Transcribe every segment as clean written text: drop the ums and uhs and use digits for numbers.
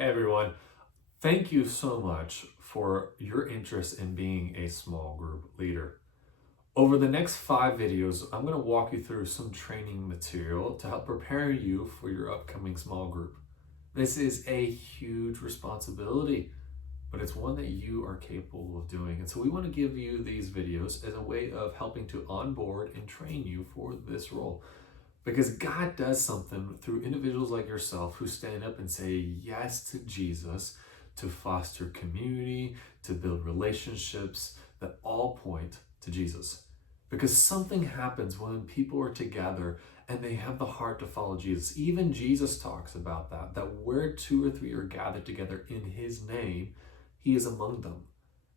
Hey everyone, thank you so much for your interest in being a small group leader. Over the next 5 videos, I'm going to walk you through some training material to help prepare you for your upcoming small group. This is a huge responsibility, but it's one that you are capable of doing. And so we want to give you these videos as a way of helping to onboard and train you for this role. Because God does something through individuals like yourself who stand up and say yes to Jesus, to foster community, to build relationships that all point to Jesus. Because something happens when people are together and they have the heart to follow Jesus. Even Jesus talks about that where 2 or 3 are gathered together in his name, he is among them.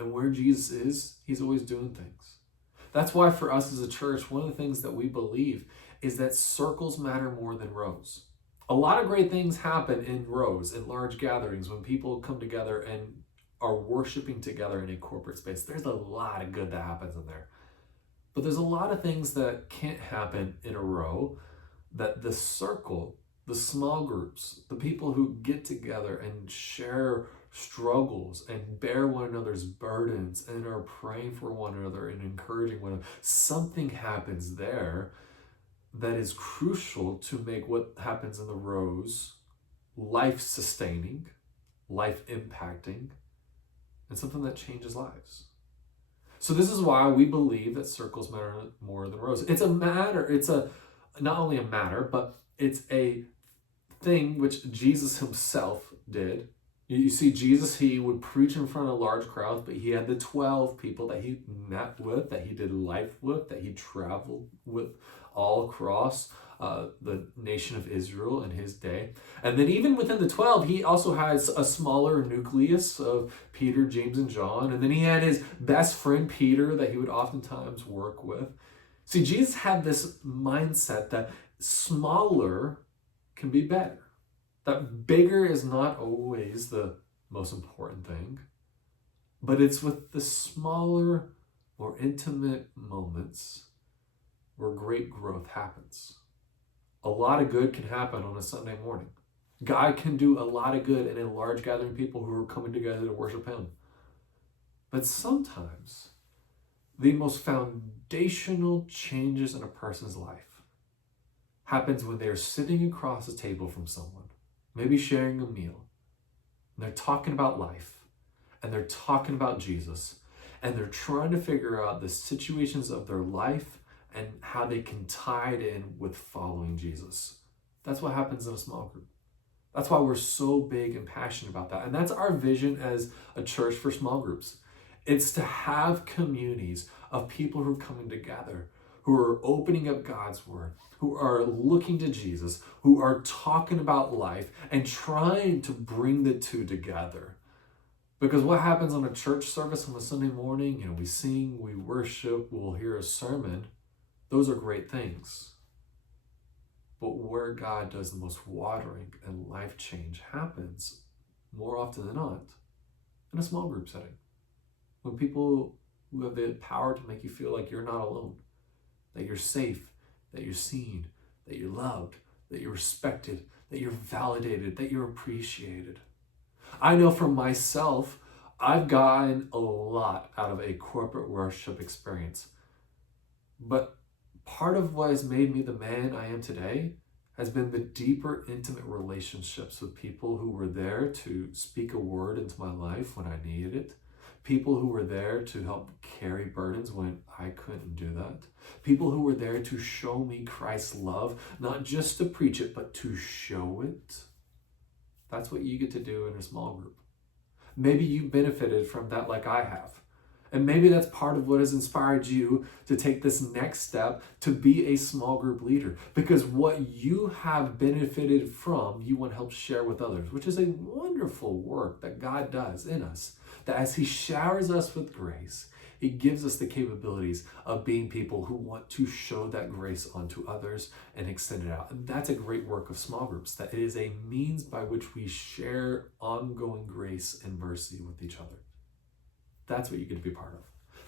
And where Jesus is, he's always doing things. That's why for us as a church, one of the things that we believe is that circles matter more than rows. A lot of great things happen in rows, in large gatherings, when people come together and are worshiping together in a corporate space. There's a lot of good that happens in there. But there's a lot of things that can't happen in a row, that the circle, the small groups, the people who get together and share struggles and bear one another's burdens and are praying for one another and encouraging one another, something happens there that is crucial to make what happens in the rows life-sustaining, life-impacting, and something that changes lives. So this is why we believe that circles matter more than rows. It's not only a matter, but it's a thing which Jesus himself did. You see, Jesus, he would preach in front of large crowds, but he had the 12 people that he met with, that he did life with, that he traveled with all across the nation of Israel in his day. And then even within the 12, he also has a smaller nucleus of Peter, James, and John. And then he had his best friend, Peter, that he would oftentimes work with. See, Jesus had this mindset that smaller can be better. That bigger is not always the most important thing, but it's with the smaller, more intimate moments where great growth happens. A lot of good can happen on a Sunday morning. God can do a lot of good in a large gathering of people who are coming together to worship him. But sometimes the most foundational changes in a person's life happens when they're sitting across a table from someone, maybe sharing a meal, and they're talking about life, and they're talking about Jesus, and they're trying to figure out the situations of their life and how they can tie it in with following Jesus. That's what happens in a small group. That's why we're so big and passionate about that. And that's our vision as a church for small groups. It's to have communities of people who are coming together, who are opening up God's word, who are looking to Jesus, who are talking about life and trying to bring the two together. Because what happens on a church service on a Sunday morning, we sing, we worship, we'll hear a sermon. Those are great things. But where God does the most watering and life change happens more often than not in a small group setting. When people who have the power to make you feel like you're not alone, that you're safe, that you're seen, that you're loved, that you're respected, that you're validated, that you're appreciated. I know for myself, I've gotten a lot out of a corporate worship experience. But part of what has made me the man I am today has been the deeper, intimate relationships with people who were there to speak a word into my life when I needed it. People who were there to help carry burdens when I couldn't do that. People who were there to show me Christ's love, not just to preach it, but to show it. That's what you get to do in a small group. Maybe you benefited from that like I have. And maybe that's part of what has inspired you to take this next step to be a small group leader. Because what you have benefited from, you want to help share with others, which is a wonderful work that God does in us. That as he showers us with grace, he gives us the capabilities of being people who want to show that grace onto others and extend it out. And that's a great work of small groups, that it is a means by which we share ongoing grace and mercy with each other. That's what you get to be part of.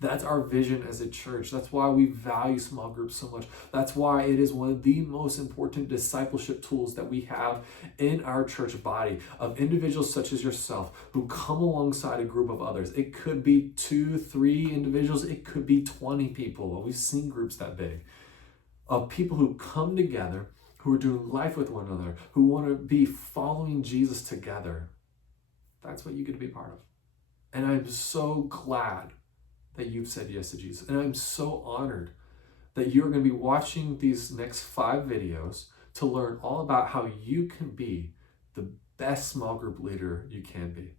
That's our vision as a church. That's why we value small groups so much. That's why it is one of the most important discipleship tools that we have in our church body, of individuals such as yourself who come alongside a group of others. It could be 2, 3 individuals. It could be 20 people. We've seen groups that big, of people who come together, who are doing life with one another, who want to be following Jesus together. That's what you get to be part of. And I'm so glad that you've said yes to Jesus. And I'm so honored that you're going to be watching these next 5 videos to learn all about how you can be the best small group leader you can be.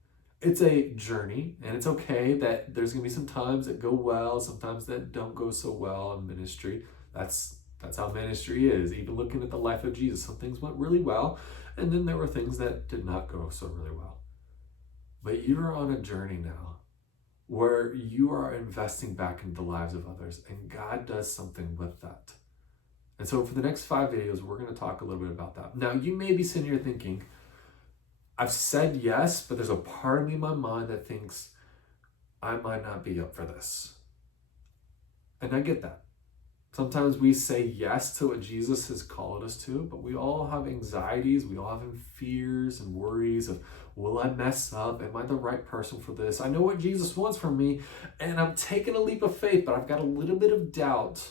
It's a journey, and it's okay that there's going to be some times that go well, sometimes that don't go so well in ministry. That's how ministry is. Even looking at the life of Jesus, some things went really well, and then there were things that did not go so really well. But you're on a journey now where you are investing back into the lives of others, and God does something with that. And so for the next 5 videos, we're going to talk a little bit about that. Now, you may be sitting here thinking, I've said yes, but there's a part of me in my mind that thinks I might not be up for this. And I get that. Sometimes we say yes to what Jesus has called us to, but we all have anxieties, we all have fears and worries of, will I mess up? Am I the right person for this? I know what Jesus wants from me, and I'm taking a leap of faith, but I've got a little bit of doubt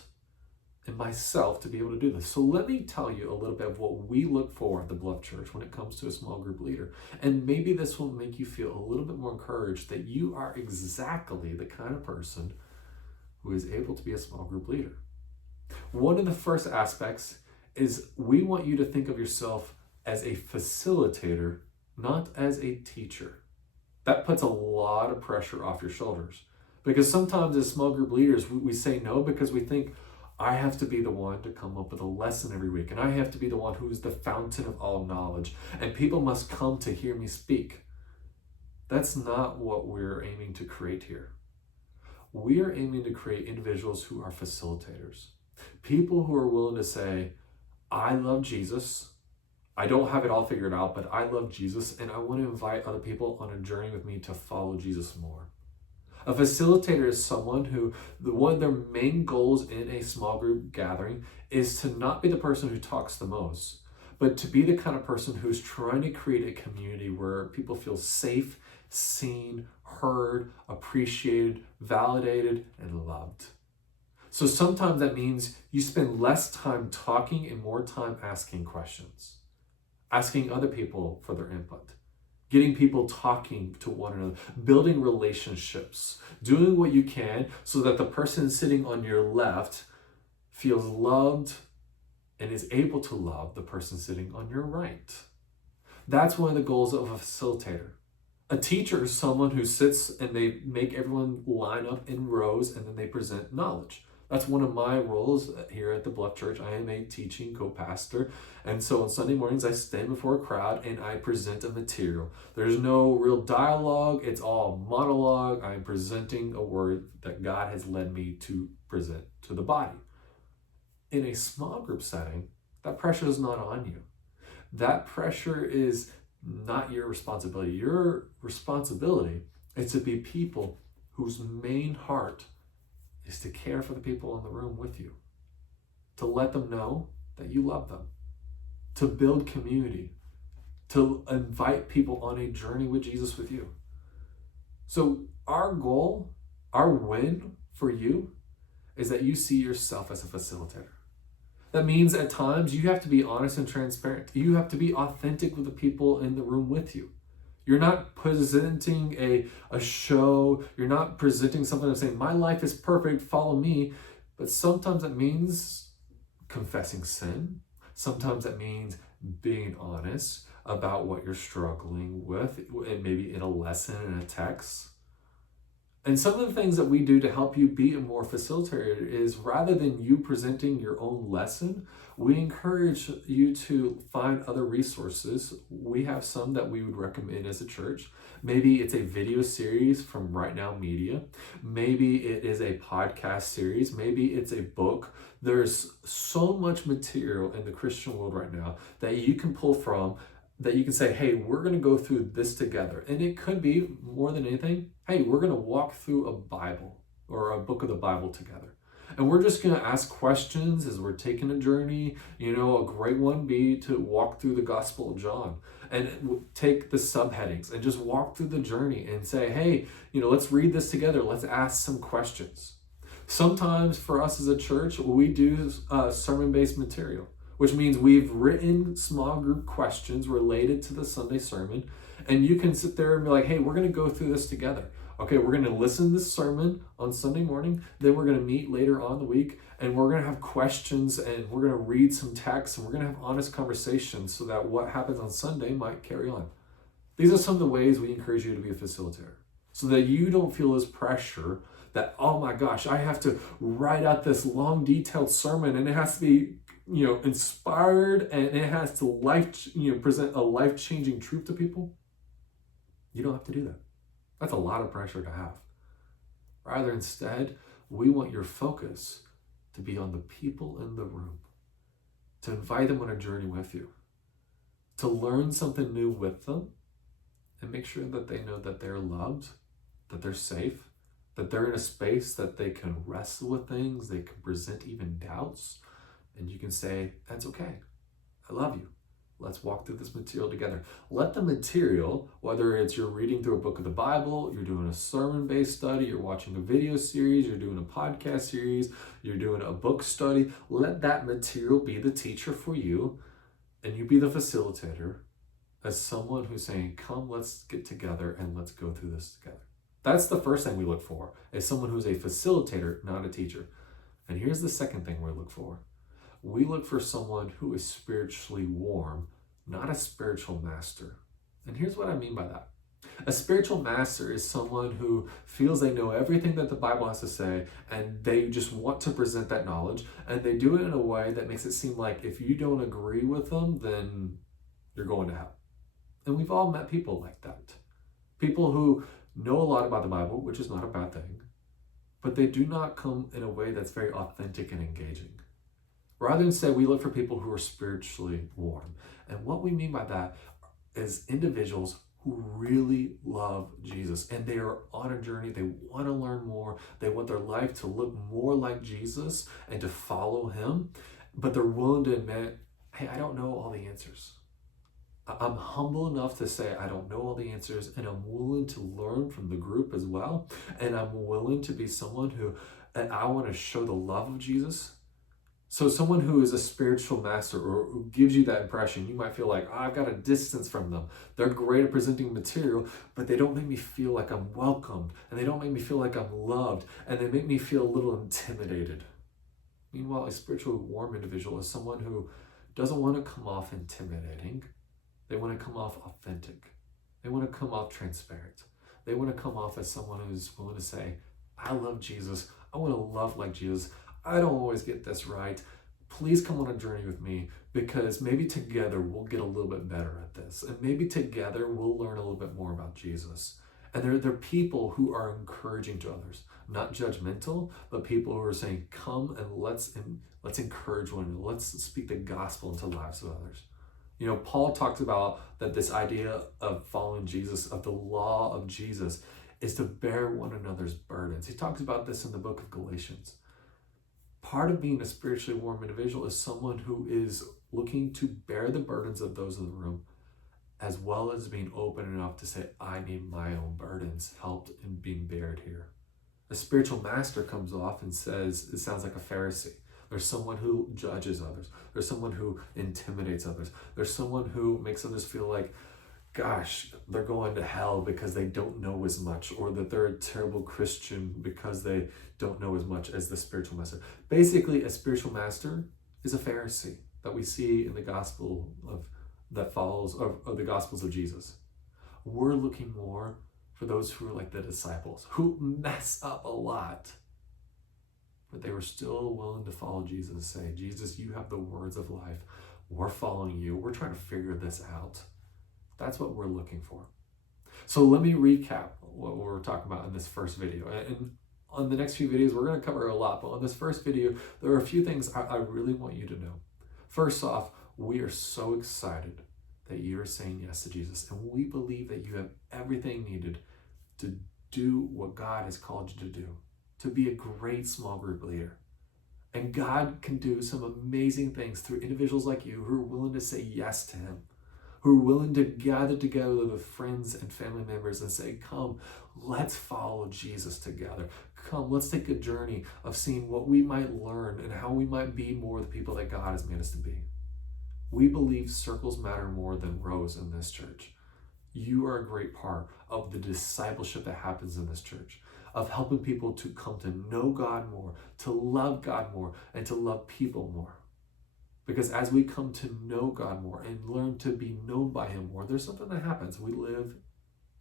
in myself to be able to do this. So let me tell you a little bit of what we look for at the Bluff Church when it comes to a small group leader. And maybe this will make you feel a little bit more encouraged that you are exactly the kind of person who is able to be a small group leader. One of the first aspects is we want you to think of yourself as a facilitator, not as a teacher. That puts a lot of pressure off your shoulders, because sometimes as small group leaders, we say no because we think, I have to be the one to come up with a lesson every week, and I have to be the one who is the fountain of all knowledge, and people must come to hear me speak. That's not what we're aiming to create here. We are aiming to create individuals who are facilitators. People who are willing to say, I love Jesus. I don't have it all figured out, but I love Jesus, and I want to invite other people on a journey with me to follow Jesus more. A facilitator is someone who, one of their main goals in a small group gathering is to not be the person who talks the most, but to be the kind of person who's trying to create a community where people feel safe, seen, heard, appreciated, validated, and loved. So sometimes that means you spend less time talking and more time asking questions, asking other people for their input, getting people talking to one another, building relationships, doing what you can so that the person sitting on your left feels loved and is able to love the person sitting on your right. That's one of the goals of a facilitator. A teacher is someone who sits and they make everyone line up in rows and then they present knowledge. That's one of my roles here at the Bluff Church. I am a teaching co-pastor. And so on Sunday mornings, I stand before a crowd and I present a material. There's no real dialogue. It's all monologue. I'm presenting a word that God has led me to present to the body. In a small group setting, that pressure is not on you. That pressure is not your responsibility. Your responsibility is to be people whose main heart is to care for the people in the room with you, to let them know that you love them, to build community, to invite people on a journey with Jesus with you. So our goal, our win for you is that you see yourself as a facilitator. That means at times you have to be honest and transparent. You have to be authentic with the people in the room with you. You're not presenting a show. You're not presenting something and saying, my life is perfect, follow me. But sometimes it means confessing sin. Sometimes it means being honest about what you're struggling with, and maybe in a lesson, in a text. And some of the things that we do to help you be a more facilitator is, rather than you presenting your own lesson, we encourage you to find other resources. We have some that we would recommend as a church. Maybe it's a video series from Right Now Media. Maybe it is a podcast series. Maybe it's a book. There's so much material in the Christian world right now that you can pull from, that you can say, hey, we're going to go through this together. And it could be, more than anything, hey, we're going to walk through a Bible. or a book of the Bible together. And we're just going to ask questions as we're taking a journey. You know, a great one be to walk through the Gospel of John and take the subheadings and just walk through the journey and say, hey, you know, let's read this together. Let's ask some questions. Sometimes for us as a church, we do sermon-based material, which means we've written small group questions related to the Sunday sermon. And you can sit there and be like, hey, we're going to go through this together. Okay, we're going to listen to this sermon on Sunday morning. Then we're going to meet later on the week and we're going to have questions and we're going to read some text and we're going to have honest conversations so that what happens on Sunday might carry on. These are some of the ways we encourage you to be a facilitator so that you don't feel this pressure that, oh my gosh, I have to write out this long, detailed sermon and it has to be, you know, inspired and it has to present a life-changing truth to people. You don't have to do that. That's a lot of pressure to have. Rather, instead, we want your focus to be on the people in the room, to invite them on a journey with you, to learn something new with them, and make sure that they know that they're loved, that they're safe, that they're in a space that they can wrestle with things, they can present even doubts, and you can say, that's okay. I love you. Let's walk through this material together. Let the material, whether it's you're reading through a book of the Bible, you're doing a sermon-based study, you're watching a video series, you're doing a podcast series, you're doing a book study, let that material be the teacher for you, and you be the facilitator as someone who's saying, come, let's get together and let's go through this together. That's the first thing we look for, is someone who's a facilitator, not a teacher. And here's the second thing we look for. We look for someone who is spiritually warm, not a spiritual master. And here's what I mean by that. A spiritual master is someone who feels they know everything that the Bible has to say, and they just want to present that knowledge, and they do it in a way that makes it seem like if you don't agree with them, then you're going to hell. And we've all met people like that. People who know a lot about the Bible, which is not a bad thing, but they do not come in a way that's very authentic and engaging. Rather than say, we look for people who are spiritually warm. And what we mean by that is individuals who really love Jesus and they are on a journey. They want to learn more. They want their life to look more like Jesus and to follow him. But they're willing to admit, hey, I don't know all the answers. I'm humble enough to say I don't know all the answers, and I'm willing to learn from the group as well. And I'm willing to be someone who, and I want to show the love of Jesus. So someone who is a spiritual master or who gives you that impression, you might feel like, oh, I've got a distance from them. They're great at presenting material, but they don't make me feel like I'm welcomed, and they don't make me feel like I'm loved, and they make me feel a little intimidated. Meanwhile, a spiritually warm individual is someone who doesn't want to come off intimidating. They want to come off authentic. They want to come off transparent. They want to come off as someone who's willing to say, I love Jesus. I want to love like Jesus. I don't always get this right. Please come on a journey with me, because maybe together we'll get a little bit better at this. And maybe together we'll learn a little bit more about Jesus. And they're people who are encouraging to others, not judgmental, but people who are saying, come and let's encourage one another. Let's speak the gospel into the lives of others. You know, Paul talks about that this idea of following Jesus, of the law of Jesus, is to bear one another's burdens. He talks about this in the book of Galatians. Part of being a spiritually warm individual is someone who is looking to bear the burdens of those in the room, as well as being open enough to say, I need my own burdens helped in being bared here. A spiritual master comes off and says, it sounds like a Pharisee. There's someone who judges others. There's someone who intimidates others. There's someone who makes others feel like, gosh, they're going to hell because they don't know as much, or that they're a terrible Christian because they don't know as much as the spiritual master. Basically, a spiritual master is a Pharisee that we see in the gospel that follows of the gospels of Jesus. We're looking more for those who are like the disciples, who mess up a lot, but they were still willing to follow Jesus and say, Jesus, you have the words of life. We're following you. We're trying to figure this out. That's what we're looking for. So let me recap what we're talking about in this first video. And on the next few videos, we're going to cover a lot. But on this first video, there are a few things I really want you to know. First off, we are so excited that you're saying yes to Jesus. And we believe that you have everything needed to do what God has called you to do. to be a great small group leader. And God can do some amazing things through individuals like you who are willing to say yes to him, who are willing to gather together with friends and family members and say, come, let's follow Jesus together. Come, let's take a journey of seeing what we might learn and how we might be more the people that God has made us to be. We believe circles matter more than rows in this church. You are a great part of the discipleship that happens in this church, of helping people to come to know God more, to love God more, and to love people more. Because as we come to know God more and learn to be known by him more, there's something that happens. We live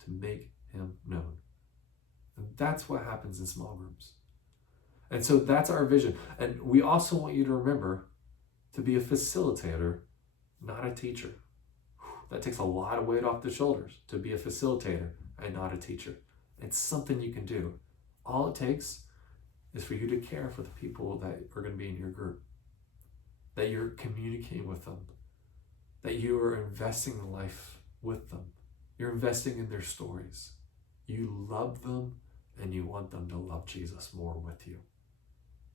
to make him known. And that's what happens in small groups. And so that's our vision. And we also want you to remember to be a facilitator, not a teacher. That takes a lot of weight off the shoulders, to be a facilitator and not a teacher. It's something you can do. All it takes is for you to care for the people that are going to be in your group, that you're communicating with them, that you are investing in life with them. You're investing in their stories. You love them and you want them to love Jesus more with you,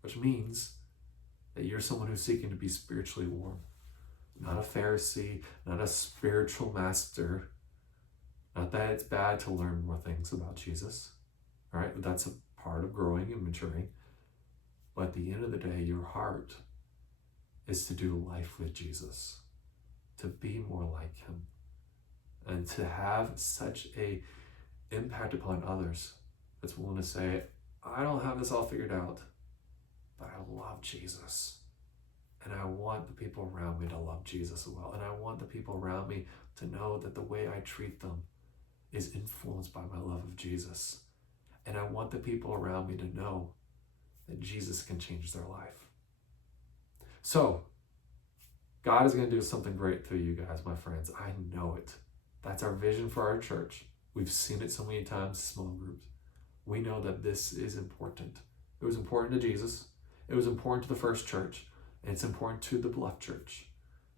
which means that you're someone who's seeking to be spiritually warm. Not a Pharisee, not a spiritual master. Not that it's bad to learn more things about Jesus. All right, that's a part of growing and maturing. But at the end of the day, your heart is to do life with Jesus, to be more like him, and to have such a impact upon others that's willing to say, I don't have this all figured out, but I love Jesus. And I want the people around me to love Jesus as well. And I want the people around me to know that the way I treat them is influenced by my love of Jesus. And I want the people around me to know that Jesus can change their life. So, God is going to do something great through you guys, my friends. I know it. That's our vision for our church. We've seen it so many times, small groups. We know that this is important. It was important to Jesus. It was important to the first church. And it's important to the Bluff Church.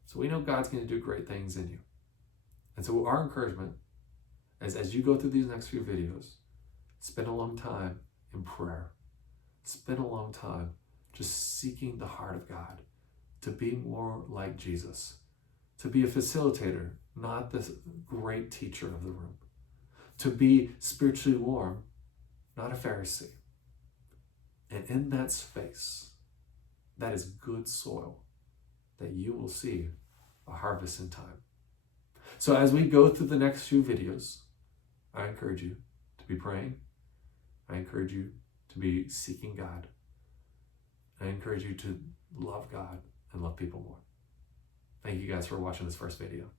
So we know God's going to do great things in you. And so our encouragement is, as you go through these next few videos, spend a long time in prayer. Spend a long time just seeking the heart of God, to be more like Jesus, to be a facilitator, not the great teacher of the room, to be spiritually warm, not a Pharisee. And in that space, that is good soil that you will see a harvest in time. So as we go through the next few videos, I encourage you to be praying. I encourage you to be seeking God. I encourage you to love God and love people more. Thank you guys for watching this first video.